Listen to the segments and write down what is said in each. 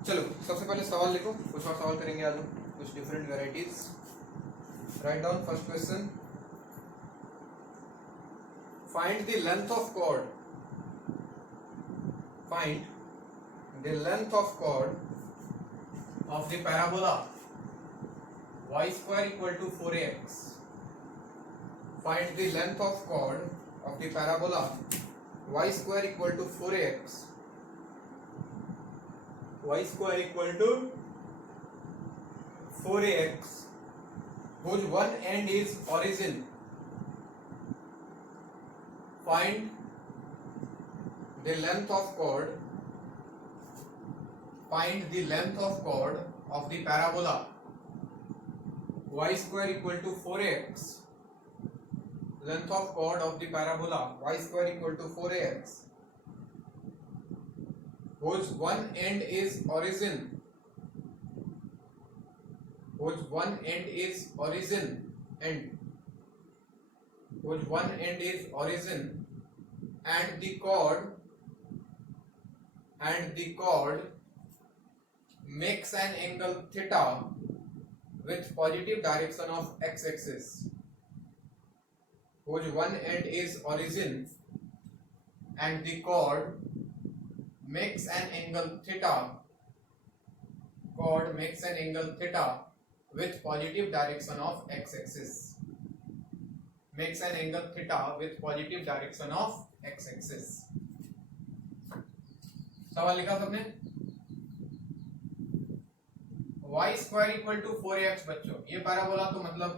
चलो सबसे पहले सवाल लिखो, कुछ और सवाल करेंगे आज हम, कुछ different varieties. Write down first question, find the length of chord, find the length of chord of the parabola y square equal to 4ax. Find the length of chord of the parabola y square equal to 4ax, y square equal to 4ax, whose one end is origin. Find the length of chord, find the length of chord of the parabola y square equal to 4ax, length of chord of the parabola y square equal to 4ax, whose one end is origin, whose one end is origin, and whose one end is origin, and the chord makes an angle theta with positive direction of x-axis, whose one end is origin, and the chord makes an angle theta, chord makes an angle theta with positive direction of x-axis, makes an angle theta with positive direction of x-axis. सवाल लिखा सबने? y square equal to 4ax। बच्चों ये parabola तो मतलब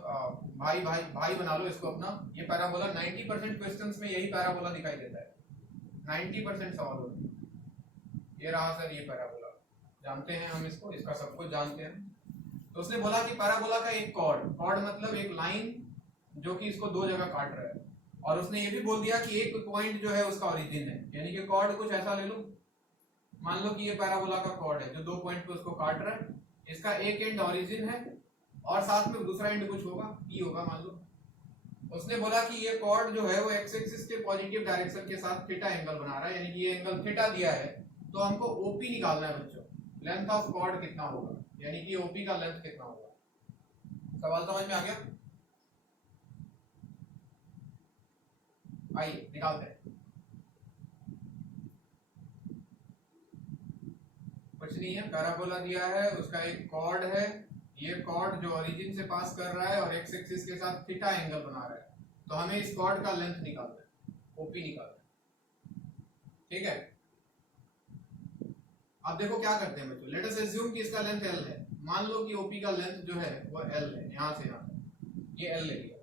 भाई भाई भाई बना लो इसको अपना। ये पैराबोला 90% क्वेश्चंस में यही पैराबोला दिखाई देता है, 90% सवालों में। ये रहा सर, ये पैराबोला जानते हैं हम इसको, इसका सब कुछ जानते हैं। तो उसने बोला कि पैराबोला का एक कॉर्ड मतलब एक लाइन जो कि इसको दो जगह काट रहा है, और उसने ये भी बोल दिया कि एक पॉइंट जो है उसका ओरिजिन है। यानी कि कॉर्ड कुछ ऐसा ले लो, मान लो कि ये पैराबोला का कॉर्ड है जो दो पॉइंट पे उसको काट रहा है। इसका एक एंड ओरिजिन है और साथ में दूसरा एंड कुछ होगा, पी होगा मान लो। उसने बोला कि ये कॉर्ड जो है वो एक्स एक्सिस के पॉजिटिव डायरेक्शन के साथ थीटा एंगल बना रहा है, यानी कि ये एंगल थीटा दिया है। तो हमको ओपी निकालना है बच्चों, लेंथ ऑफ कॉर्ड कितना होगा, यानी कि ओपी का लेंथ कितना होगा। सवाल समझ में आ गया? आइए निकालते हैं। कुछ नहीं है, पैराबोला दिया है, उसका एक कॉर्ड है, ये कॉर्ड जो ओरिजिन से पास कर रहा है और एक्स एक्सिस के साथ थीटा एंगल बना रहा है। तो हमें इस कॉर्ड का लेंथ निकालना है, ओपी निकालना है। ठीक है, अब देखो क्या करते हैं बच्चों। लेट अस अज्यूम कि इसका लेंथ l है। मान लो कि ओपी का लेंथ जो है वो l है, यहां से यहां ये l ले लिया,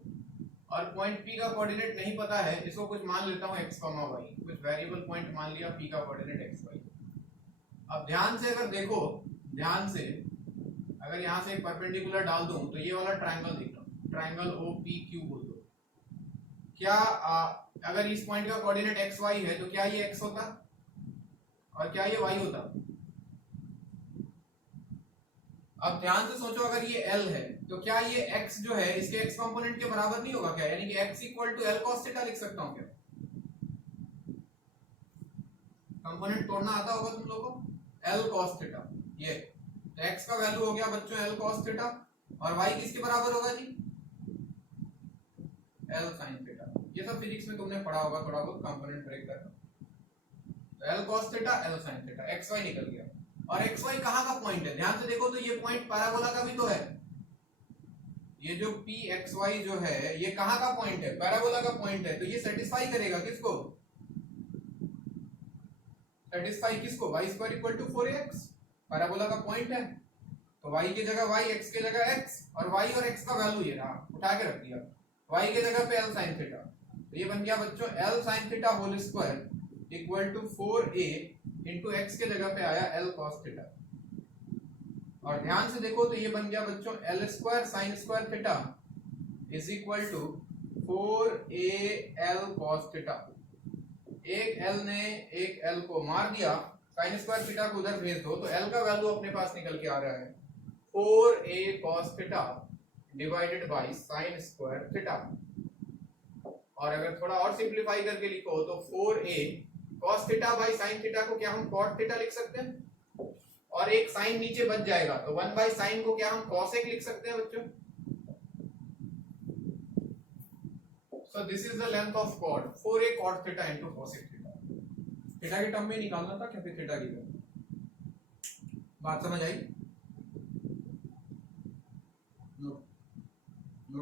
और पॉइंट p का कोऑर्डिनेट नहीं पता है, इसको कुछ मान लेता हूं x, y, कुछ वेरिएबल पॉइंट मान लिया, p का कोऑर्डिनेट x, y। अब ध्यान से अगर देखो, ध्यान से अगर यहां से एक परपेंडिकुलर डाल दूं तो ये वाला ट्रायंगल दिख रहा है, ट्रायंगल OPQ बोल दो। क्या अगर इस पॉइंट का कोऑर्डिनेट एक्स वाई है तो क्या ये x होता और क्या ये y होता? अब ध्यान से सोचो, अगर ये l है तो क्या ये x जो है इसके x कंपोनेंट के बराबर नहीं होगा क्या? यानी कि x equal to l cos theta लिख सकता हूं क्या? कंपोनेंट तोड़ना आता होगा तुम लोगों को। l cos थीटा, ये तो x का वैल्यू हो गया बच्चों l cos थीटा, और y किसके बराबर होगा जी? l sin theta. ये सब फिजिक्स में तुमने पढ़ा होगा थोड़ा बहुत, कंपोनेंट ब्रेक करना। तो l cos theta l sin theta, xy निकल गया। और xy कहां का पॉइंट है? ध्यान से देखो तो ये पॉइंट पैराबोला का भी तो है। ये जो pxy जो है ये कहां का पॉइंट है? पैराबोला का पॉइंट है। तो ये सेटिस्फाई करेगा किसको? सेटिस्फाई किसको? y square equal to 4ax, parabola का पॉइंट है। तो y की जगह y, x की जगह x, और y और x का वैल्यू ये रहा, उठा के रख दिया। y की जगह पे l sin थीटा, तो ये बन गया बच्चों l sin theta whole square equal to 4a into x के जगह पे आया l cos थीटा। और ध्यान से देखो तो ये बन गया बच्चों l square sin square theta is equal to 4a l cos theta. एक l ने एक l को मार दिया, sin स्क्वायर थीटा को उधर भेज दो, तो l का वैल्यू अपने पास निकल के आ रहा है 4a cos theta divided by sin square theta. और अगर थोड़ा और सिंपलीफाई करके लिखो तो 4a cos theta by sin theta को क्या हम cot थीटा लिख सकते हैं? और एक साइन नीचे बच जाएगा, तो 1 बाई साइन को क्या हम कॉसेक लिख सकते हैं बच्चों? So this is the length of chord 4a cot theta into cosec theta. Theta के टर्म में निकालना था क्या फिर थीटा की टर्म? बात समझ आई? नो नो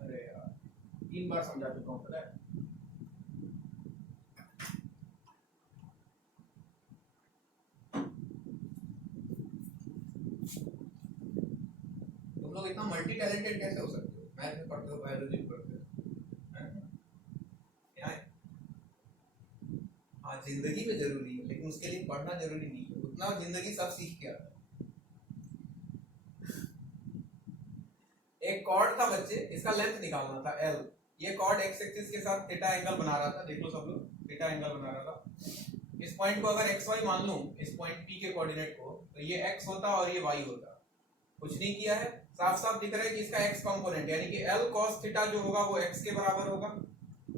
अरे यार 3 बार समझा चुका हूँ पता है। तुम लोग इतना मल्टी टैलेंटेड कैसे हो सकते हो? मैथ में पढ़ते हो, बायोलॉजी में पढ़ते हो, क्या है? हाँ जिंदगी में जरूरी है, लेकिन उसके लिए पढ़ना जरूरी नहीं है, उतना जिंदगी सब सीख के आता है। एक कॉर्ड था बच्चे, इसका लेंथ निकालना था L। ये कॉर्ड एक्स एक्सिस के साथ थीटा एंगल बना रहा था, देख लो सब लोग, थीटा एंगल बना रहा था। इस पॉइंट को अगर xy मान लूं, इस पॉइंट P के कोऑर्डिनेट को, तो ये x होता और ये y होता। कुछ नहीं किया है, साफ साफ दिख रहा है कि इसका x कंपोनेंट यानी कि L cos थीटा जो होगा वो x के बराबर होगा,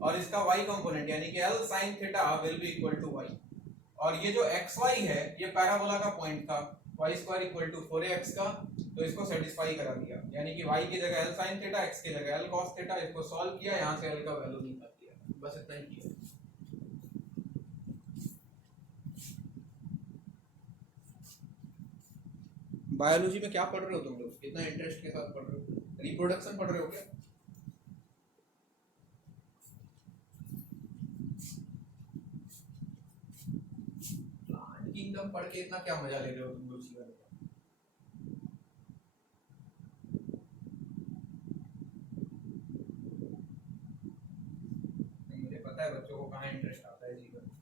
और इसका y कंपोनेंट यानी कि L sin theta will be equal to y। और ये जो xy है ये पैराबोला का पॉइंट था, y square equal to 4ax का, तो इसको सेटिस्फाई करा दिया, यानी कि y की जगह L sin थीटा, x की जगह L cos थीटा। इसको सॉल्व किया, यहां से L का वैल्यू निकाल दिया, बस इतना ही किया। बायोलॉजी में क्या पढ़ रहे हो तुम लोग? इतना इंटरेस्ट के साथ पढ़ रहे हो? रिप्रोडक्शन पढ़ रहे हो क्या? प्लांट किंगडम पढ़ के इतना क्या मजा ले रहे हो तुम लोग जीवन में? नहीं, मुझे पता है बच्चों को कहाँ इंटरेस्ट आता है जीवन में।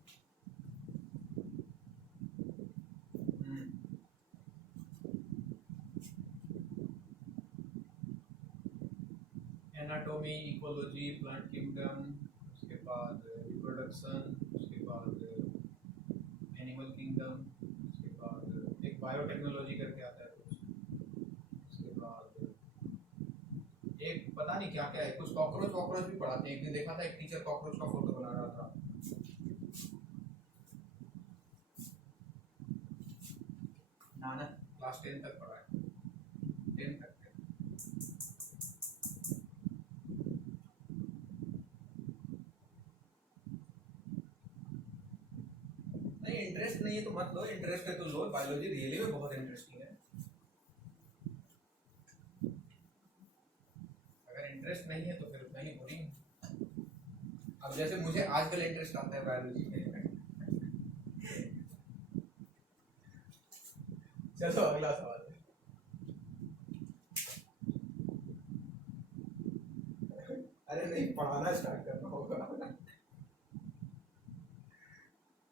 एनाटॉमी, इकोलॉजी, प्लांट किंगडम, उसके बाद रिप्रोडक्शन, उसके बाद एनिमल किंगडम, उसके बाद एक बायोटेक्नोलॉजी करके आता है कुछ, उसके बाद एक पता नहीं क्या क्या है, कुछ कॉकरोच भी पढ़ाते हैं। एक दिन देखा था एक टीचर कॉकरोच का फोटो बना रहा था। ना क्लास 10 तक पढ़ा है, 10 तक। नहीं इंटरेस्ट नहीं है तो मत लो, इंटरेस्ट है तो लो। बायोलॉजी रियली में बहुत इंटरेस्टिंग है। अगर इंटरेस्ट नहीं है तो फिर उतना ही बोरिंग। अब जैसे मुझे आजकल इंटरेस्ट आता है बायोलॉजी में। चलो अगला सवाल है। अरे नहीं, पढ़ाना स्टार्ट करना होगा।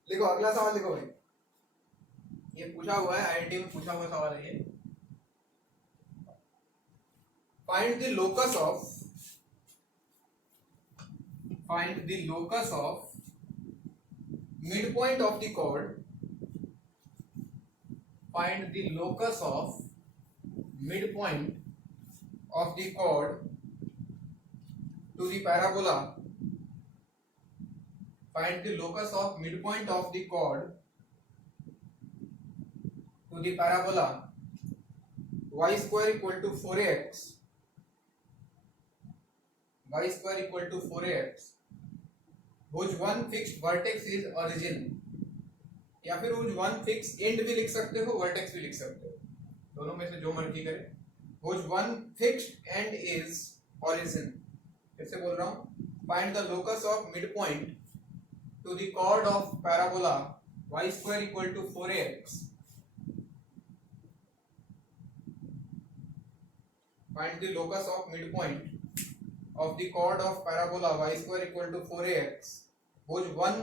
लिखो अगला सवाल, लिखो भाई। ये पूछा हुआ है, आईआईटी में पूछा हुआ सवाल है ये। Find the locus of midpoint of the chord. Find the locus of midpoint of the chord to the parabola. Find the locus of midpoint of the chord to the parabola y square equal to 4ax, y square equal to 4ax, whose one fixed vertex is origin. या फिर whose one fixed end भी लिख सकते हो, vertex भी लिख सकते हो, दोनों में से जो मर्जी करे। whose one fixed end is origin। फिर से बोल रहा हूँ, find the locus of midpoint to the chord of parabola y square equal to 4ax. Find the locus of midpoint of the chord of parabola y square equal to 4ax, whose one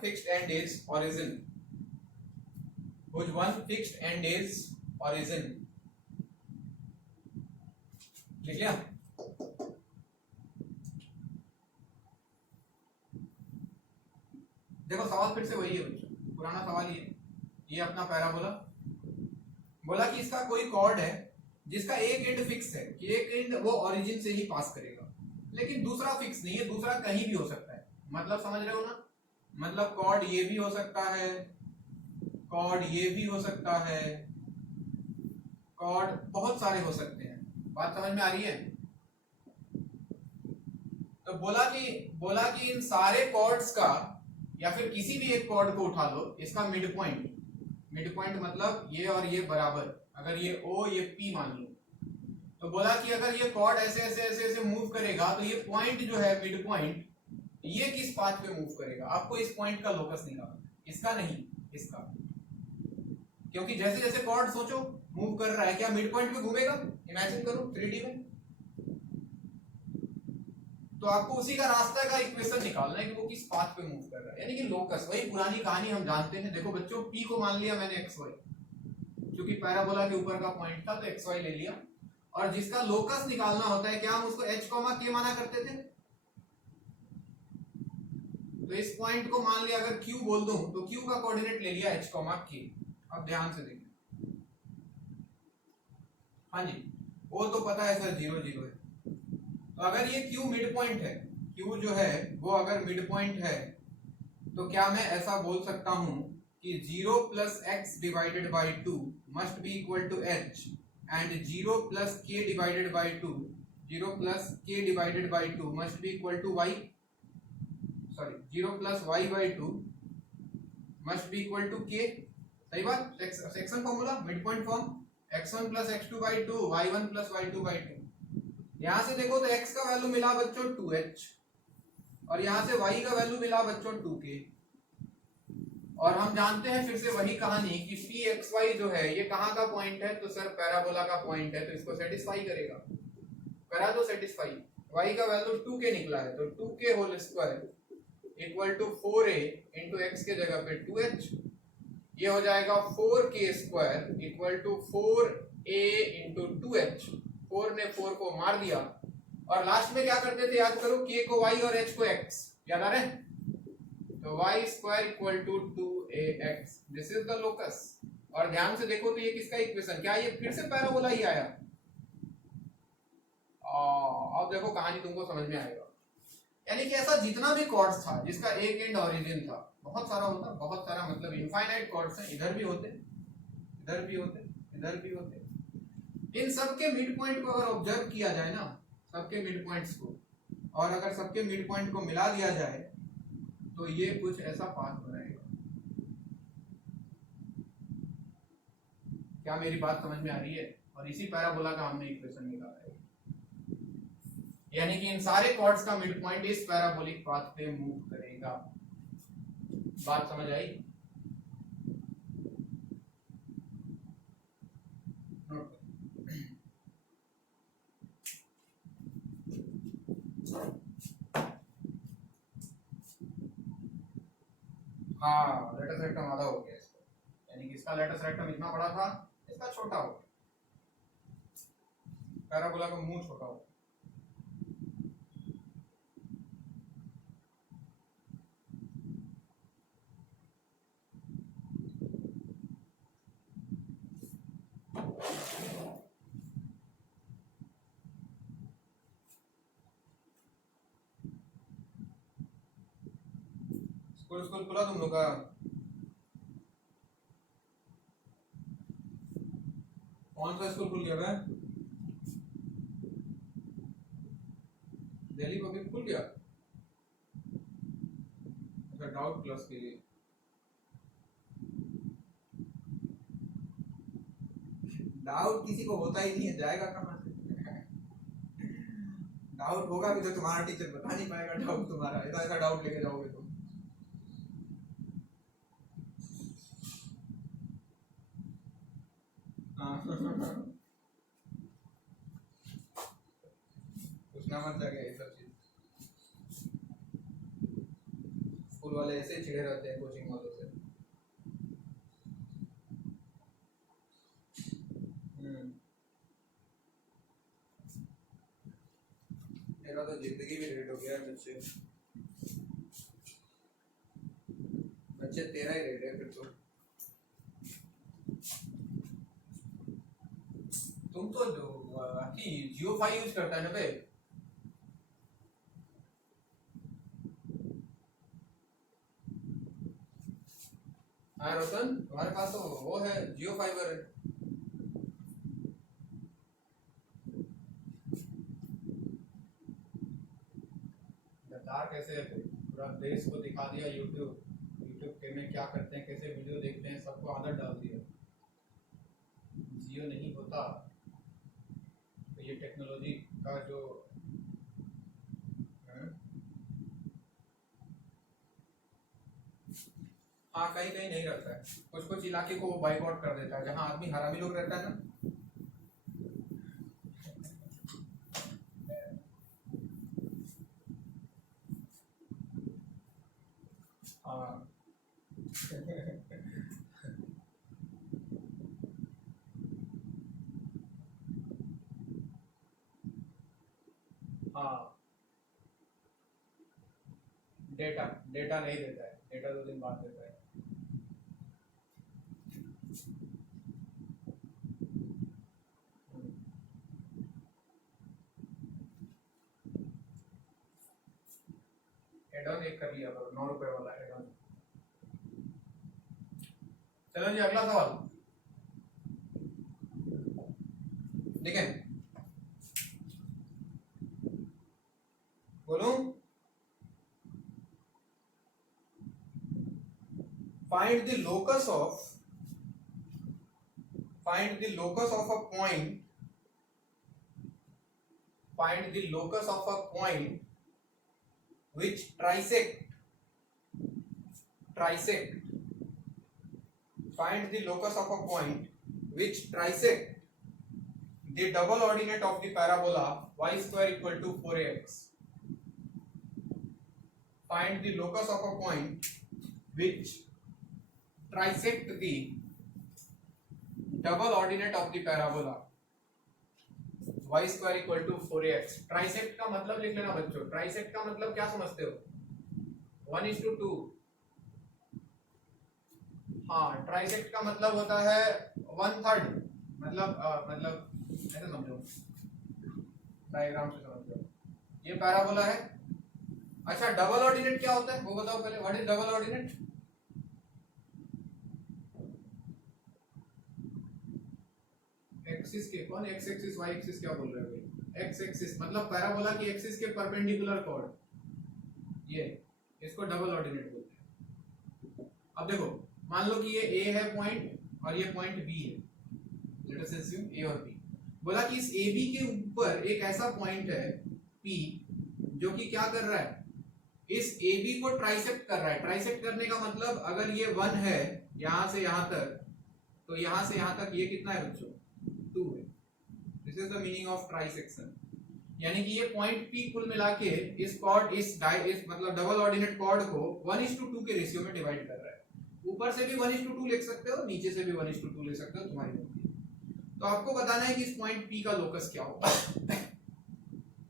fixed end is origin. Whose one fixed end is origin. लिख लिया? देखो सवाल फिर से वही है बच्चों, पुराना सवाल ही है। ये अपना पैराबोला, बोला कि इसका कोई कॉर्ड है जिसका एक एंड फिक्स है कि एक एंड वो ओरिजिन से ही पास करेगा, लेकिन दूसरा फिक्स नहीं है, दूसरा कहीं भी हो सकता है। मतलब समझ रहे हो ना, मतलब कॉर्ड ये भी हो सकता है, कॉर्ड ये भी हो सकता है, कॉर्ड बहुत सारे हो सकते हैं। बात समझ में आ रही है? तो बोला कि इन सारे कॉर्ड्स का या फिर किसी भी एक कॉर्ड को उठा लो, इसका मिड पॉइंट, मिड पॉइंट मतलब ये और ये बराबर, अगर ये O ये P मान लो, तो बोला कि अगर ये कॉर्ड ऐसे ऐसे ऐसे ऐसे मूव करेगा तो ये पॉइंट जो है मिड पॉइंट, ये किस पाथ पे मूव करेगा। आपको इस पॉइंट का लोकस निकालना, इसका नहीं, इसका, क्योंकि जैसे जैसे कॉर्ड सोचो मूव कर रहा है, क्या मिड पॉइंट पे घूमेगा? इमेजिन करो 3D में, तो आपको उसी का रास्ता का इक्वेशन निकालना है कि वो किस पाथ पे मूव कर रहा है, यानी कि लोकस। वही पुरानी कहानी हम जानते हैं। देखो बच्चों, P को मान लिया मैंने XY, क्योंकि पैराबोला के ऊपर का पॉइंट था तो XY ले लिया, और जिसका लोकस निकालना होता है, क्या हम उसको H, K माना करते थे? तो इस पॉइंट को मान लिया अगर Q बोल दूं तो Q का कोऑर्डिनेट ले लिया H, K। अब ध्यान से देखिए, हाँ जी, वो तो पता है सर 0 0 है, तो अगर ये Q मिड पॉइंट है, Q जो है वो अगर मिड पॉइंट है, तो क्या मैं ऐसा बोल सकता हूं कि 0 plus x divided by 2 must be equal to h, and 0 plus k divided by 2, 0 plus k divided by 2 must be equal to y, sorry 0 plus y by 2 must be equal to k। सही बात, section formula, mid point form, x1 plus x2 by 2, y1 plus y2 by 2। यहां से देखो तो x का value मिला बच्चों 2h, और यहां से y का वैल्यू मिला बच्चों 2k, और हम जानते हैं फिर से वही कहानी कि Pxy जो है ये कहाँ का पॉइंट है? तो सर पैराबोला का पॉइंट है, तो इसको सेटिस्फाई करेगा, करा दो सेटिस्फाई। y का वैल्यू 2k निकला है, तो 2k whole square equal to 4a into x के जगह पे 2h, ये हो जाएगा 4k square equal to 4a into 2h। 4 ने 4 को मार दिया, और लास्ट में क्या करते थे याद करो, k को y और h को x, याद आ रहे हैं? तो y square equal to 2ax, this is the locus. और ध्यान से देखो तो ये किसका इक्वेशन, क्या ये फिर से पैराबोला ही आया? अब देखो कहानी तुमको समझ में आएगा। यानी कि ऐसा जितना भी कॉर्ड्स था जिसका एक एंड ओरिजिन था, बहुत सारा होता, बहुत सारा मतलब इनफाइनाइट कॉर्ड्स हैं, इधर भी होते, इधर भी होते, इधर भी होते। इन सबके मिड पॉइंट को अगर ऑब्जर्व किया जाए ना, सबके मिड पॉइंट्स को, और अगर सबके मिड पॉइंट को मिला दिया जाए तो ये कुछ ऐसा पाथ बनाएगा। क्या मेरी बात समझ में आ रही है? और इसी पैराबोला का हमने इक्वेशन निकाला है, यानी कि इन सारे कॉर्ड्स का मिड पॉइंट इस पैराबोलिक पाथ पे मूव करेगा। बात समझ आई? हाँ, लेटस रेक्टम आधा हो गया इसका, यानी कि इसका लेटस रेक्टम इतना बड़ा था, इसका छोटा हो गया, पैराबोला का मुंह छोटा हो गया। स्कूल स्कूल खुला तुम लोग का? कौन सा स्कूल खुल गया भाई? दिल्ली पब्लिक खुल गया? अच्छा, डाउट क्लास के लिए। डाउट किसी को होता ही नहीं है, जाएगा कहाँ से? डाउट होगा भी तो तुम्हारा टीचर बता नहीं पाएगा डाउट तुम्हारा, ऐसा डाउट लेके जाओगे तुम। पूछना मत जाके ये सब चीज, स्कूल वाले ऐसे चिढ़े रहते हैं कोचिंग वालों से। मेरा तो जिंदगी भी रेट हो गया है बच्चे, बच्चे तेरा ही रेट है फिर तो। तुम तो जियो 5 यूज करता है ना बे। हाँ रोशन, तुम्हारे पास तो वो है, जियो फाइबर है। गद्दार कैसे है, पूरा देश को दिखा दिया यूट्यूब के में क्या करते हैं, कैसे वीडियो देखते हैं, सबको आदत डाल दिया। जियो नहीं होता तो ये टेक्नोलॉजी का जो हाँ कहीं कहीं नहीं रहता है, कुछ कुछ इलाके को वो बाइकआउट कर देता है, जहाँ आदमी हरामी लोग रहता है ना। हाँ हाँ डेटा डेटा नहीं देता है, डेटा 2 दिन बाद देता है। एड ऑन एक कर लिया करो, 9 रुपए वाला एड ऑन। चलो जी अगला सवाल देखें, बोलूं find the locus of a point, find the locus of a point which trisect find the locus of a point which trisect the double ordinate of the parabola y square equal to 4ax. Find the locus of a point which trisect the double ordinate of the parabola y square equal to 4ax. Trisect का मतलब लिख लेना बच्चों, trisect का मतलब क्या समझते हो, 1:2। हाँ ट्राइसेक्ट का मतलब होता है 1/3, मतलब ऐसे समझो, डायग्राम से समझो, ये पैराबोला है। अच्छा डबल ऑर्डिनेट क्या होता है वो बताओ पहले, what is double ordinate? Axis के कौन, एक्स एक्सिस वाई एक्सिस क्या बोल रहे हो भाई? एक्स एक्सिस मतलब पैराबोला की एक्सिस के परपेंडिकुलर कॉर्ड, ये इसको डबल ऑर्डिनेट बोलते हैं। अब देखो मान लो कि ये ए है पॉइंट और ये पॉइंट बी है, लेट अस अज्यूम ए और बी। बोला कि इस ए बी के ऊपर एक ऐसा पॉइंट है पी जो कि क्या कर रहा है, इस ए बी को ट्राइसेक्ट कर रहा है। ट्राइसेक्ट करने का मतलब अगर ये 1 है यहां से यहां तक, तो यहां से यहां तक ये कितना है बच्चों, 2 है। This is the meaning of trisection, यानी कि ये पॉइंट पी कुल मिला के इस कॉर्ड इस मतलब डबल ऑर्डिनेट कॉर्ड को 1:2 के रेशियो में डिवाइड कर रहा है। ऊपर से भी 1:2 लिख सकते हो, नीचे से भी 1:2 ले सकते हो, तुम्हारी मर्जी। तो आपको बताना है कि इस पॉइंट पी का लोकस क्या होगा।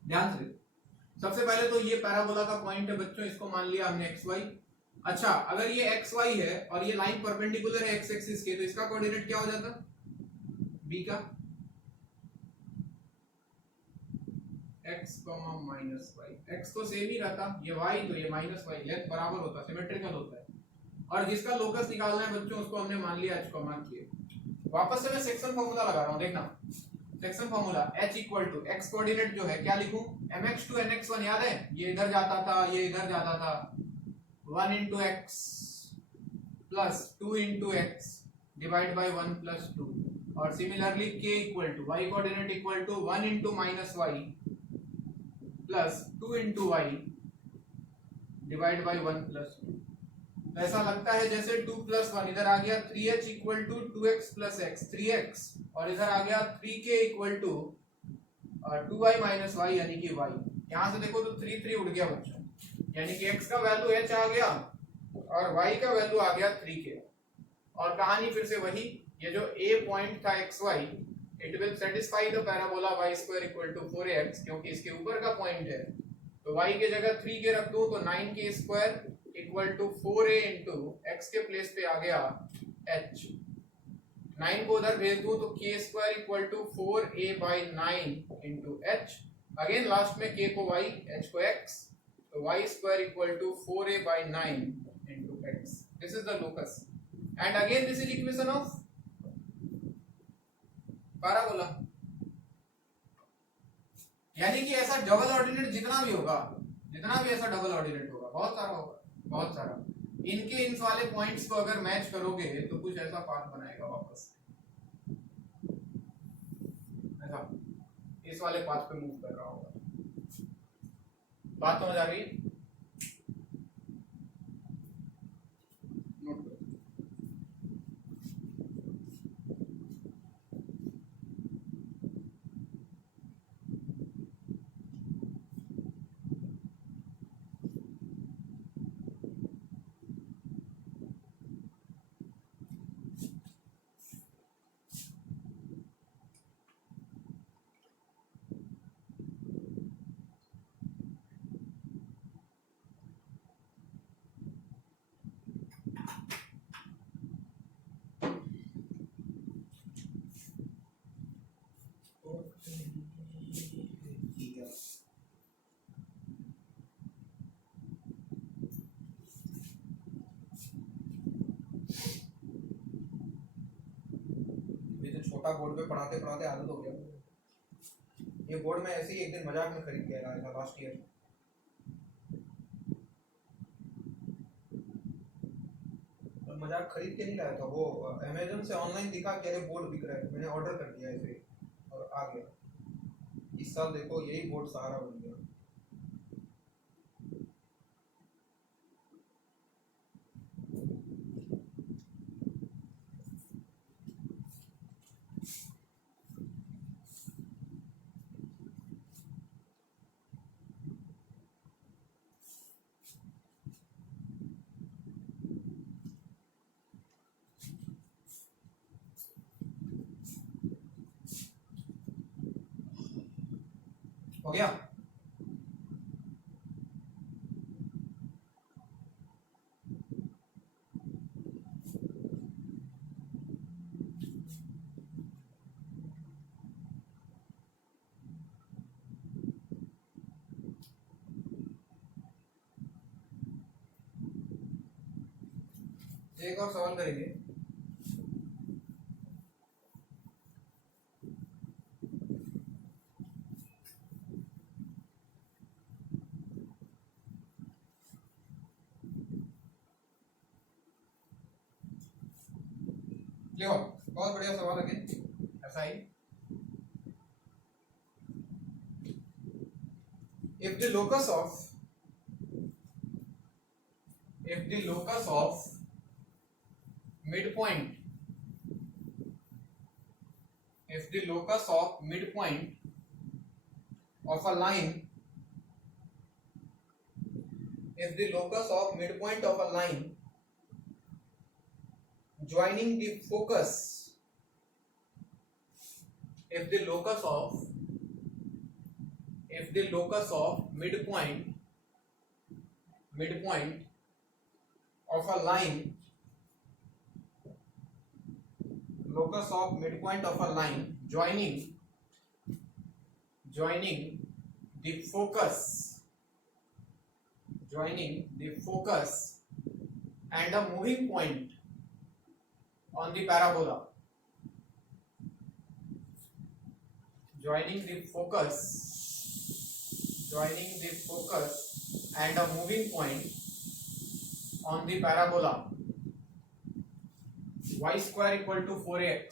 ध्यान से सबसे पहले तो ये पैराबोला का पॉइंट है बच्चों, इसको मान लिया हमने xy। अच्छा अगर ये xy है और ये लाइन परपेंडिकुलर है x एक्सिस के, तो इसका कोऑर्डिनेट क्या हो जाता, b का x, -y। x तो सेम ही रहता, ये y तो ये -y, लेंथ बराबर होता, सिमेट्रिकल होता है। और जिसका लोकस निकालना है बच्चों उसको हमने मान लिया h, k। वापस से मैं सेक्शन फार्मूला लगा रहा हूं, देखना section formula h equal to x coordinate जो है क्या लिखूं, mx to nx1 याद है, ये इधर जाता था ये इधर जाता था, 1 into x plus 2 into x divide by 1 plus 2। और similarly k equal to y coordinate equal to 1 into -y plus 2 into y divide by 1 plus 2। ऐसा लगता है जैसे 2 + 1 इधर आ गया 3h equal to 2x + x 3x, और इधर आ गया 3k equal to 2y - y यानी कि y। यहां से देखो तो 3 3 उड़ गया बच्चों, यानी कि x का वैल्यू h आ गया और y का वैल्यू आ गया 3k। और कहानी फिर से वही, ये जो a पॉइंट था xy, it will satisfy the parabola y square equal to 4ax, क्योंकि इसके ऊपर का पॉइंट है। तो y के जगह 3k रख दो तो 9k square equal to 4a into x के प्लेस पे आ गया h। 9 को उधर भेज दूं तो k square equal to 4a/9 into h, again last में k को y, h को x, तो y square equal to 4a/9 into x. This is the locus and again this is equation of parabola. यानी कि ऐसा double ordinate जितना भी होगा, जितना भी ऐसा डबल ऑर्डिनेट होगा, बहुत सारा होगा, बहुत सारा, इनके इन वाले पॉइंट्स को अगर मैच करोगे तो कुछ ऐसा पाथ बनाएगा वापस, ऐसा इस वाले पाथ पे मूव कर रहा होगा. बात समझ आ रही है? नोट करो. छोटा बोर्ड पे पढ़ाते पढ़ाते आदत हो गया. ये बोर्ड में ऐसे ही एक दिन मजाक में खरीद के लाया था लास्ट ईयर. मजाक खरीद के नहीं लाया था, वो अमेज़न से ऑनलाइन दिखा कि अरे बोर्ड बिक रहा है, मैंने ऑर्डर कर दिया ऐसे और आ गया. इस साल देखो यही बोर्ड सहारा बन गया. हो गया. एक और सवाल करेंगे. देखो बहुत बढ़िया सवाल है, ऐसा ही. if the locus of midpoint if the locus of midpoint of a line if the locus of midpoint of a line joining the focus if the locus of midpoint of a line locus of midpoint of a line joining the focus and a moving point on the parabola joining the focus and a moving point on the parabola y square equal to 4ax.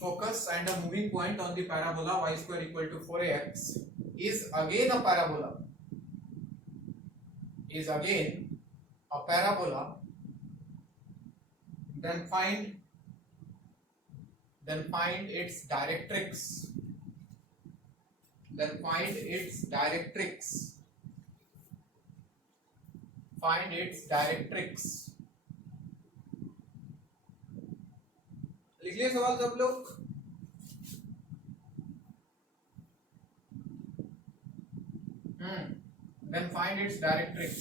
Focus and a moving point on the parabola y square equal to 4ax is again a parabola. Then find its directrix. Find its directrix. लिख लिए सवाल सब लोग? Then find its directrix.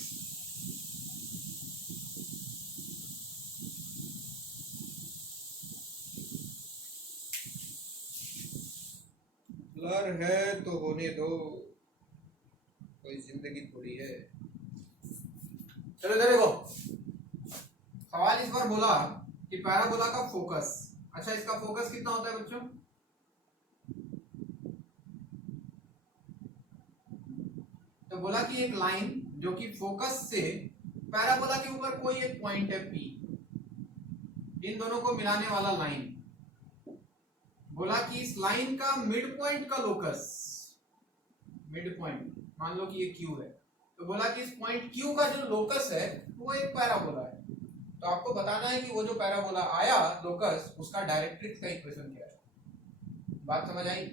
Colour है तो होने दो, कोई जिंदगी थोड़ी है। चलो इधर देखो, सवाल इस बार बोला कि पैराबोला का फोकस, अच्छा इसका फोकस कितना होता है बच्चों? तो बोला कि एक लाइन जो कि फोकस से पैराबोला के ऊपर कोई एक पॉइंट है P, इन दोनों को मिलाने वाला लाइन, बोला कि इस लाइन का मिड पॉइंट का लोकस, मिड पॉइंट मान लो कि ये Q है, तो बोला कि इस पॉइंट Q का जो लोकस है वो एक पैराबोला है। तो आपको बताना है कि वो जो पैराबोला आया लोकस, उसका डायरेक्ट्रिक्स का इक्वेशन क्या है। बात समझ आई?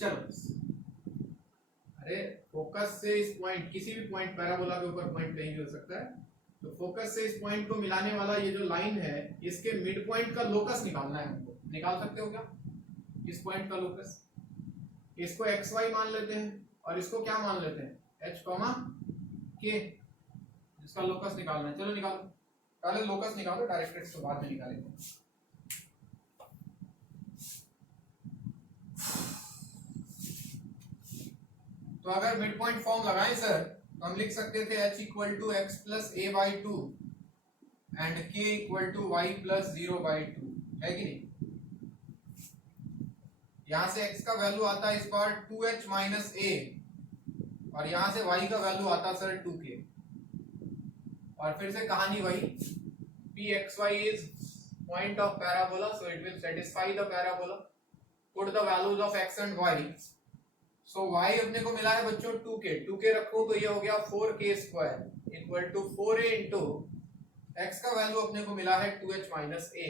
चलो, अरे फोकस से इस पॉइंट, किसी भी पॉइंट पैराबोला के ऊपर पॉइंट कहीं भी हो सकता है, तो फोकस से इस पॉइंट को मिलाने वाला ये जो लाइन है, इसके मिड पॉइंट का लोकस निकालना है हमको। निकाल सकते हो क्या इस पॉइंट का लोकस? इसको एक्स वाई मान लेते हैं और इसको क्या मान लेते हैं, एच कॉमा के, जिसका लोकस निकालना है। चलो निकालो, पहले लोकस निकालो, डायरेक्ट्रिक्स तो बाद में निकालेंगे। तो अगर मिड पॉइंट फॉर्म लगाएं सर, तो हम लिख सकते थे h equal to x plus a by two and k equal to y plus 0/2, है कि नहीं? यहां से x का वैल्यू आता है इस बार 2h माइनस ए, और यहां से y का वैल्यू आता है सर 2k, और फिर से कहानी वही, pxy is point of parabola, so it will satisfy the parabola. Put the values of x and y. So y अपने को मिला है बच्चों 2k, 2k रखो तो ये हो गया 4k square equal to 4a into x का वैल्यू अपने को मिला है 2h माइनस ए।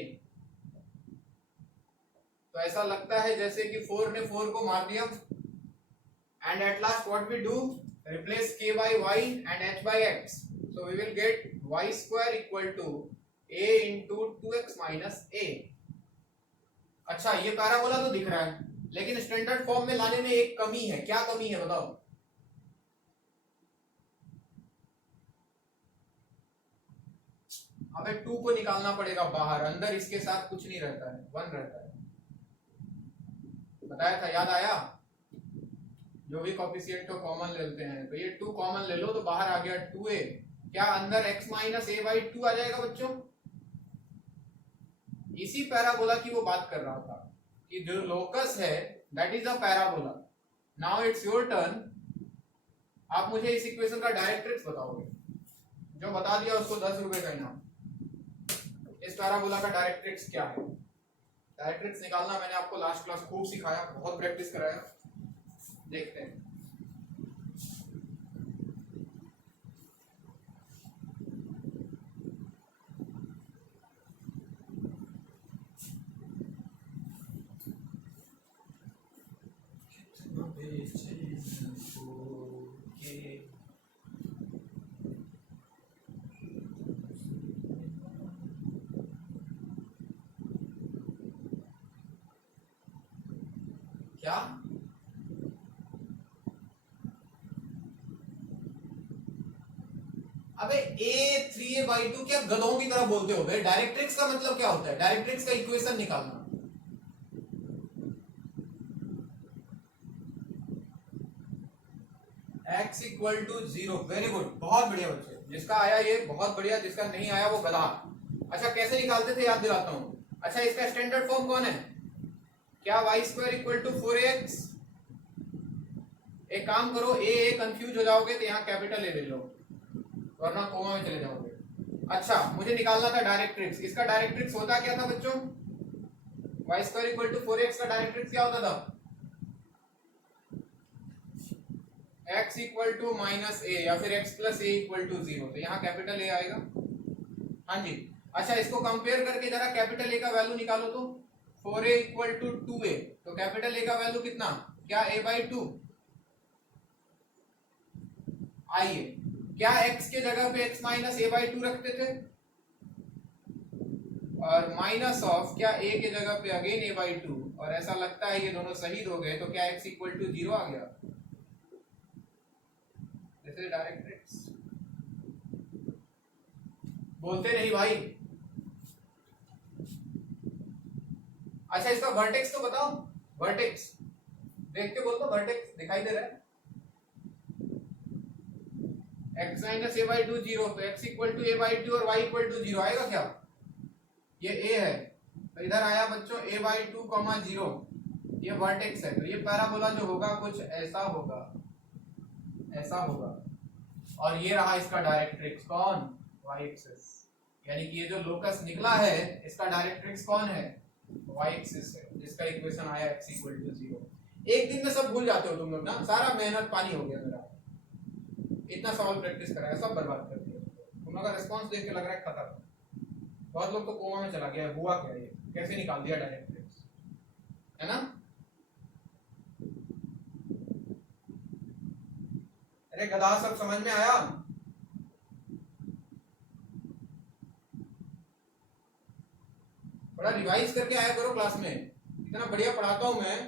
तो ऐसा लगता है जैसे कि 4 ने 4 को मार दिया, and at last what we do, replace k by y and h by x, so we will get y square equal to a into 2x minus a। अच्छा ये पैराबोला तो दिख रहा है, लेकिन स्टैंडर्ड फॉर्म में लाने में एक कमी है। क्या कमी है बताओ? अबे 2 को निकालना पड़ेगा बाहर, अंदर इसके साथ कुछ नहीं रहता है, 1 रहता है। बताया था, याद आया? जो भी कॉफिशिएंट को कॉमन ले लेते हैं, तो ये 2 कॉमन ले लो तो बाहर आ गया 2a, क्या अंदर x माइनस ए बाई 2 आ जाएगा बच्चों? इसी पैराबोला की वो बात कर रहा था कि जो लोकस है that is a parabola. Now it's your turn, आप मुझे इस इक्वेशन का डायरेक्ट्रिक्स बताओगे। जो बता दिया उसको 10 रुपए का इनाम। इस पैराबोला का डायरेक्ट्रिक्स क्या है? डायरेक्ट्रिक्स निकालना मैंने आपको लास्ट क्लास खूब सिखाया, बहुत प्रैक्टिस कराया। देखते हैं। क्या अबे a 3a/2 क्या गधों की तरह बोलते हो बे? डायरेक्ट्रिक्स का मतलब क्या होता है? डायरेक्ट्रिक्स का इक्वेशन निकालना। x equal to 0, very good, बहुत बढ़िया बच्चे। जिसका आया ये बहुत बढ़िया, जिसका नहीं आया वो गधा। अच्छा कैसे निकालते थे याद दिलाता हूं। अच्छा इसका स्टैंडर्ड फॉर्म कौन है? क्या y square equal to 4ax? एक काम करो, ए कंफ्यूज हो जाओगे तो यहाँ कैपिटल ए ले लो, वरना कोमा में चले जाओगे। अच्छा मुझे निकालना था डायरेक्ट्रिक्स। इसका डायरेक्ट्रिक्स होता क्या था बच्चों? y square equal to 4x का डायरेक्ट्रिक्स क्या होता था? x equal to minus a, या फिर x plus a equal to 0, तो यहाँ कैपिटल ए आएगा। हाँ जी। अच्छा इसको कंपेयर करके जरा कैपिटल ए का वैल्यू निकालो तो 4a इक्वल टू 2a, तो कैपिटल ए का वैल्यू कितना? क्या a/2? आइए, क्या x के जगह पे x माइनस a/2 रखते थे, और माइनस ऑफ क्या a के जगह पे अगेन a/2, और ऐसा लगता है ये दोनों शहीद हो गए, तो क्या x इक्वल टू 0 आ गया? This is directrix. बोलते नहीं भाई। अच्छा इसका वर्टेक्स तो बताओ, वर्टेक्स देख के बोल दो, वर्टेक्स दिखाई दे रहा है? x minus a by two 0, तो x equal to a by two और y इक्वल टू 0 आएगा क्या? ये a है, तो इधर आया बच्चों a बाई टू कॉमा 0, ये वर्टेक्स है। तो ये पैराबोला जो होगा कुछ ऐसा होगा, ऐसा होगा। और ये रहा इसका डायरेक्ट्रिक्स, कौन? y axis. यानी कि ये जो लोकस निकला है इसका डायरेक्ट्रिक्स कौन है? y एक्सिस है, जिसका इक्वेशन आया x इक्वल टू 0। एक दिन में सब भूल जाते हो तुम लोग ना, सारा मेहनत पानी हो गया मेरा, इतना सवाल प्रैक्टिस कराया सब बर्बाद कर दिया। तुम लोग का रिस्पांस देख के लग रहा है खत्म। बहुत लोग तो कोमा में चला गया, हुआ क्या ये, कैसे निकाल दिया डायरेक्ट्रिक्स, है ना? अरे गधा, सब समझ में आया? थोड़ा रिवाइज करके आया करो क्लास में, इतना बढ़िया पढ़ाता हूं मैं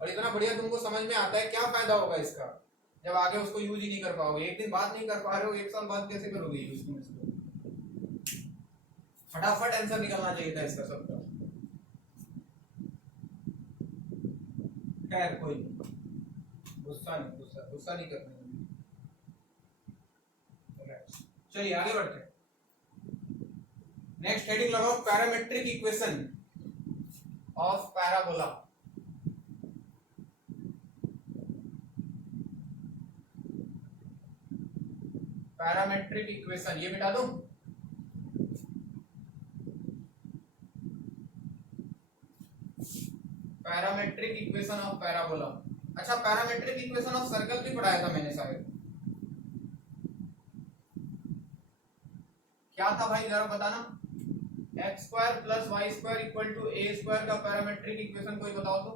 और इतना बढ़िया तुमको समझ में आता है, क्या फायदा होगा इसका जब आगे उसको यूज ही नहीं कर पाओगे? एक दिन बाद नहीं कर पा रहे हो, एक साल बाद कैसे करोगे यूज तुम इसको? फटाफट आंसर निकलना चाहिए था इसका सबका। खैर कोई गुस्सा नहीं करना। चलिए आगे बढ़ते हैं। नेक्स्ट हेडिंग लगाओ, parametric equation of parabola. Parametric equation, ये मिटा दो। Parametric equation of parabola. अच्छा, पैरामेट्रिक इक्वेशन ऑफ सर्कल भी पढ़ाया था मैंने शायद, क्या था भाई जरा बताना? X square plus y square equal to a square का पैरामेट्रिक इक्वेशन कोई बताओ तो।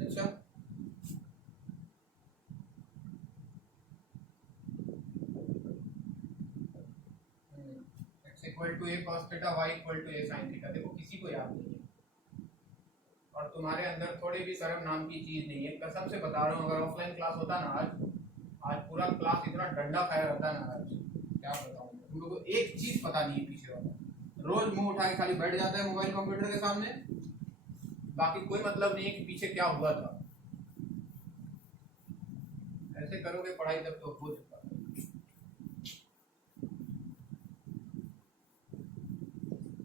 अच्छा, x equal to a cos theta, y equal to a sine theta. देखो किसी को याद नहीं है और तुम्हारे अंदर थोड़ी भी शर्म नाम की चीज नहीं है, कसम से बता रहा हूँ। अगर ऑफलाइन क्लास होता ना आज पूरा क्लास इतना डंडा खाया रहता ना आज, क्या बताऊं। तुम लोगों को एक चीज पता नहीं है पीछे वाला, रोज मुंह उठा के खाली बैठ जाता है मोबाइल कंप्यूटर के सामने, बाकी कोई मतलब नहीं है कि पीछे क्या हुआ था। ऐसे करोगे पढ़ाई तब तो हो चुका।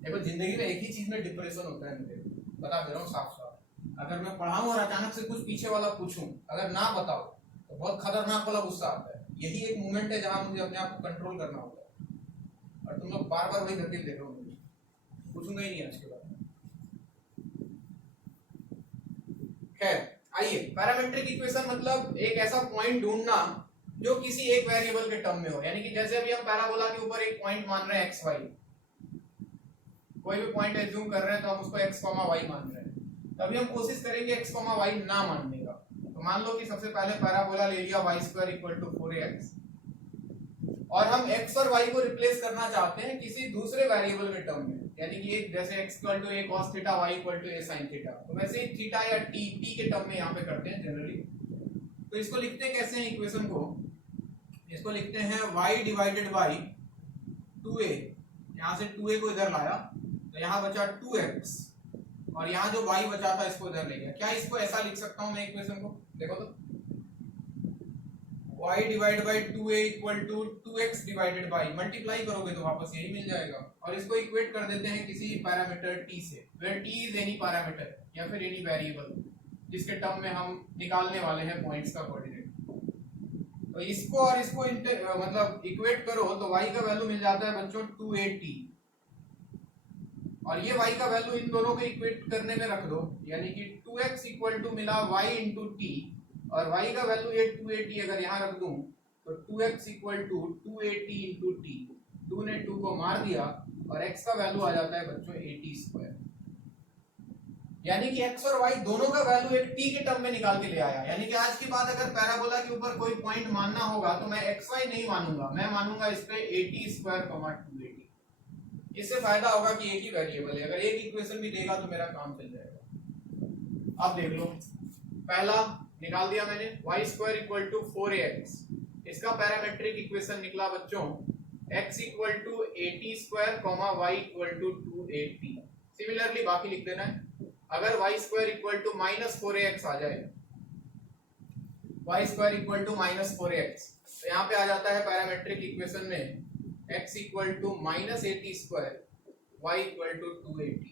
देखो जिंदगी में एक ही चीज में डिप्रेशन होता है, मुझे बता दे रहा हूँ साफ साफ। अगर मैं पढ़ाऊं और अचानक से कुछ पीछे वाला पूछूं, अगर ना बताओ तो बहुत खतरनाक वाला गुस्सा आता है। यही एक मोमेंट है जहां मुझे अपने आप को कंट्रोल करना होगा। और तुम लोग बार बार वही धकेल दे रहे हो, मुझे पूछूंगा ही नहीं आज के बाद। खैर आइए, पैरामेट्रिक इक्वेशन मतलब एक ऐसा पॉइंट ढूंढना जो किसी एक वेरिएबल के टर्म में हो। यानी कि जैसे अभी हम पैराबोला के ऊपर एक पॉइंट मान रहे हैं एक्स वाई, कोई भी पॉइंट एज्यूम कर रहे हैं तो हम उसको एक्स कॉमा वाई मान रहे हैं, तभी हम कोशिश करेंगे एक्स कॉमा वाई ना मानने का। तो मान लो कि सबसे पहले पैराबोला ले लिया y square equal to 4x, और हम x और y को रिप्लेस करना चाहते हैं किसी दूसरे वेरिएबल के टर्म में। यानी कि जैसे x equal to a cos theta, y equal to a sin theta, तो वैसे ही थीटा या t के टर्म में यहाँ पे करते हैं जनरली। तो इसको लिखते कैसे हैं इक्वेशन को? इसको लिखते हैं y डिवाइडेड बाई 2a, यहाँ से 2a को इधर लाया तो यहाँ बचा 2x, और यहाँ जो y बचा था इसको इधर ले गया। क्या इसको ऐसा लिख सकता हूँ मैं इक्वेशन को? देखो तो, y divide by 2a equal to 2x divided by, multiply करोगे तो वापस यही मिल जाएगा। और इसको इक्वेट कर देते हैं किसी पैरामीटर t से, where t is any parameter या फिर एनी वेरिएबल जिसके टर्म में हम निकालने वाले हैं पॉइंट्स का कोऑर्डिनेट। तो इसको और इसको मतलब इक्वेट करो तो y का वैल्यू मिल जाता है बच्चों 2a t, और ये y का वैल्यू इन दोनों को इक्वेट करने में रख दो, यानी कि 2x इक्वल टू मिला y इंटू टी, और y का वैल्यू ये 2a अगर यहाँ रख दूं तो 2x equal to 2a into T, 2 ने 2 को मार दिया और x का वैल्यू आ जाता है बच्चों 80 स्क्वायर। यानी कि x और y दोनों का वैल्यू एक t के टर्म में निकाल के ले आया। यानी कि आज के बाद अगर पैराबोला के ऊपर कोई पॉइंट मानना होगा तो मैं xy नहीं मानूंगा, मैं मानूंगा इस पे 80 स्क्वायर 280। इससे फायदा होगा कि एक ही वेरिएबल है, अगर एक इक्वेशन भी देगा तो मेरा काम चल जाएगा। अब देख लो, पहला निकाल दिया मैंने y square equal to 4ax, इसका पैरामेट्रिक इक्वेशन निकला बच्चों x equal to 80 square comma y equal to 280। Similarly बाकी लिख देना है। अगर y square equal to -4ax आ जाए, y square equal to -4ax, तो यहाँ पे आ जाता है पैरामेट्रिक इक्वेशन में x equal to -80 square y equal to 280।